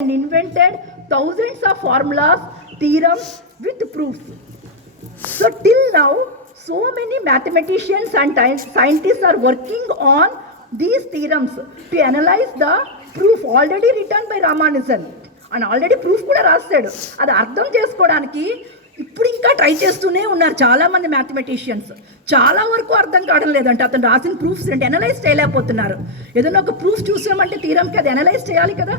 and invented thousands of formulas, theorems with proofs. So till now, so many mathematicians and scientists are working on these theorems to analyze the proof already written by Ramanujan. And already proof కూడా రాస్తాడు. అది అర్థం చేసుకోవడానికి ఇప్పుడు ఇంకా try చేస్తూనే ఉన్నారు చాలామంది మ్యాథమెటిషియన్స్. చాలా వరకు అర్థం కావడం లేదంటే అతను రాసిన ప్రూఫ్స్ అంటే అనలైజ్ చేయలేకపోతున్నారు. ఏదైనా ఒక ప్రూఫ్ చూసామంటే థీరంకి అది అనలైజ్ చేయాలి కదా,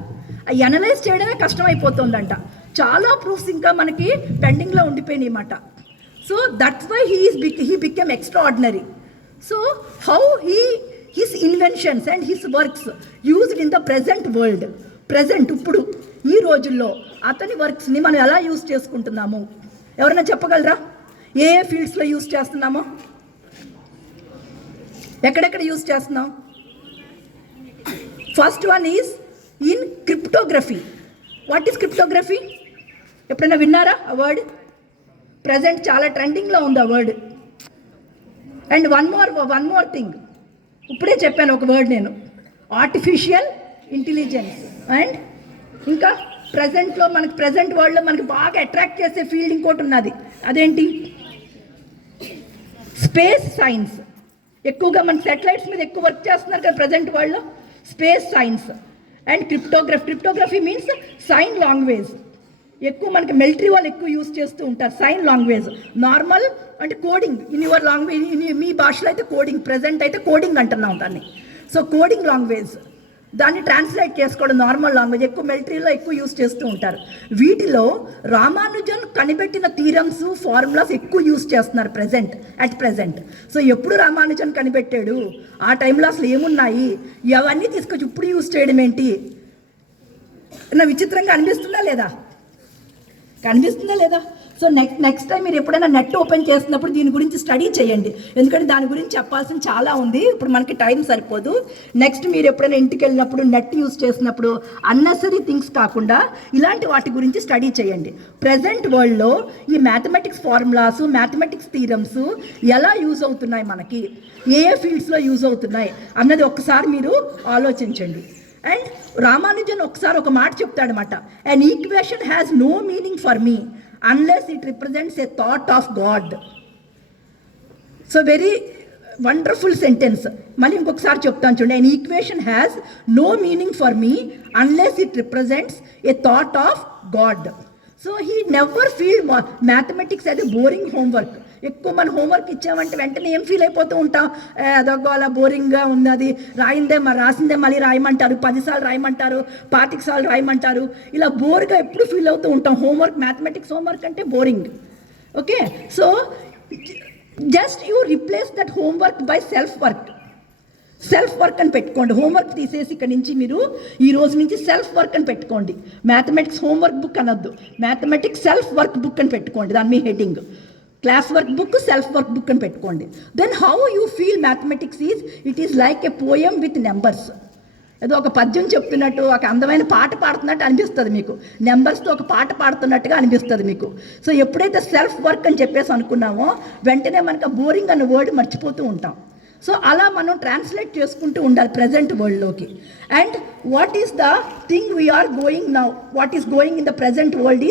అది అనలైజ్ చేయడమే కష్టమైపోతుందంట. చాలా ప్రూఫ్స్ ఇంకా మనకి పెండింగ్లో ఉండిపోయినాయి అన్నమాట. So that's why he became extraordinary. So how his inventions and his works used in the present world, present ఇప్పుడు ఈ రోజుల్లో అతని వర్క్స్ని మనం ఎలా యూజ్ చేసుకుంటున్నాము ఎవరైనా చెప్పగలరా? ఏ ఫీల్డ్స్లో యూజ్ చేస్తున్నామో, ఎక్కడెక్కడ యూజ్ చేస్తున్నాం? First one is in cryptography. What is cryptography? ఎప్పుడైనా విన్నారా ఆ వర్డ్? ప్రజెంట్ చాలా ట్రెండింగ్లో ఉంది ఆ word. And one more thing, ఇప్పుడే చెప్పాను ఒక వర్డ్ నేను, ఆర్టిఫిషియల్ ఇంటెలిజెన్స్. అండ్ ఇంకా ప్రజెంట్లో మనకి ప్రజెంట్ వరల్డ్లో మనకి బాగా అట్రాక్ట్ చేసే ఫీల్డ్ ఇంకోటి ఉన్నది, అదేంటి? Space science. ఎక్కువగా మన సెటిలైట్స్ మీద ఎక్కువ వర్క్ చేస్తున్నారు కదా ప్రజెంట్ వరల్డ్లో. Space science and cryptography means sign language. ఎక్కువ మనకి మిలిటరీ వాళ్ళు ఎక్కువ యూజ్ చేస్తూ ఉంటారు సైన్ లాంగ్వేజ్. నార్మల్ అంటే కోడింగ్, ఇన్ యువర్ లాంగ్వేజ్, మీ భాషలో అయితే కోడింగ్, ప్రజెంట్ అయితే కోడింగ్ అంటున్నాం దాన్ని. సో కోడింగ్ లాంగ్వేజ్, దాన్ని ట్రాన్స్లేట్ చేసుకోవడం నార్మల్ లాంగ్వేజ్ ఎక్కువ మిలిటరీలో ఎక్కువ యూజ్ చేస్తూ ఉంటారు. వీటిలో రామానుజన్ కనిపెట్టిన థీరమ్స్, ఫార్ములాస్ ఎక్కువ యూజ్ చేస్తున్నారు అట్ ప్రజెంట్. సో ఎప్పుడు రామానుజన్ కనిపెట్టాడు, ఆ టైంలో అసలు ఏమున్నాయి, అవన్నీ తీసుకొచ్చి ఇప్పుడు యూజ్ చేయడం ఏంటి? నా విచిత్రంగా అనిపిస్తుందా లేదా? కనిపిస్తుందా లేదా? సో నెక్స్ట్ టైం మీరు ఎప్పుడైనా నెట్ ఓపెన్ చేస్తున్నప్పుడు దీని గురించి స్టడీ చేయండి, ఎందుకంటే దాని గురించి చెప్పాల్సిన చాలా ఉంది. ఇప్పుడు మనకి టైం సరిపోదు. నెక్స్ట్ మీరు ఎప్పుడైనా ఇంటికి వెళ్ళినప్పుడు నెట్ యూజ్ చేసినప్పుడు అన్నెసరీ థింగ్స్ కాకుండా ఇలాంటి వాటి గురించి స్టడీ చేయండి. ప్రజెంట్ వరల్డ్లో ఈ మ్యాథమెటిక్స్ ఫార్ములాస్, మ్యాథమెటిక్స్ థీరమ్స్ ఎలా యూజ్ అవుతున్నాయి, మనకి ఏ ఫీల్డ్స్లో యూజ్ అవుతున్నాయి అన్నది ఒక్కసారి మీరు ఆలోచించండి. అండ్ రామానుజన్ ఒకసారి ఒక మాట చెప్తాడనమాట, an equation has no meaning for me unless it represents a thought of God. So very wonderful sentence. మళ్ళీ ఇంకొకసారి చెప్తాను చూడండి, an equation has no meaning for me unless it represents a thought of God. So he never feel mathematics as a boring homework. ఎక్కువ మన homework ఇచ్చామంటే వెంటనే ఏం feel అయిపోతూ ఉంటాం, అదొక అలా బోరింగ్గా ఉన్నది, రాసిందే మళ్ళీ రాయమంటారు, 10 సార్లు రాయమంటారు, 25 సార్లు రాయమంటారు, ఇలా బోర్గా ఎప్పుడు ఫీల్ అవుతూ ఉంటాం. హోంవర్క్, మ్యాథమెటిక్స్ హోంవర్క్ అంటే boring. Okay, so just you replace that homework by self work అని పెట్టుకోండి. హోంవర్క్ తీసేసి ఇక్కడ నుంచి మీరు ఈ రోజు నుంచి సెల్ఫ్ వర్క్ అని పెట్టుకోండి. మ్యాథమెటిక్స్ హోంవర్క్ బుక్ అనొద్దు, మ్యాథమెటిక్స్ సెల్ఫ్ వర్క్ బుక్ అని పెట్టుకోండి. దాని మీ heading class work book, self work book అని పెట్టుకోండి. Then how you feel mathematics is, it is like a poem with numbers. ఏదో ఒక పద్యం చెప్తున్నట్టు, ఒక అందమైన పాట పాడుతున్నట్టు అనిపిస్తుంది మీకు, నెంబర్స్తో ఒక పాట పాడుతున్నట్టుగా అనిపిస్తుంది మీకు. సో ఎప్పుడైతే సెల్ఫ్ వర్క్ అని చెప్పేసి అనుకున్నామో వెంటనే మనకు ఆ బోరింగ్ అన్న వర్డ్ మర్చిపోతూ ఉంటాం. సో అలా మనం ట్రాన్స్లేట్ చేసుకుంటూ ఉండాలి ప్రజెంట్ వరల్డ్లోకి. And what is the thing we're going now, what is going in the present world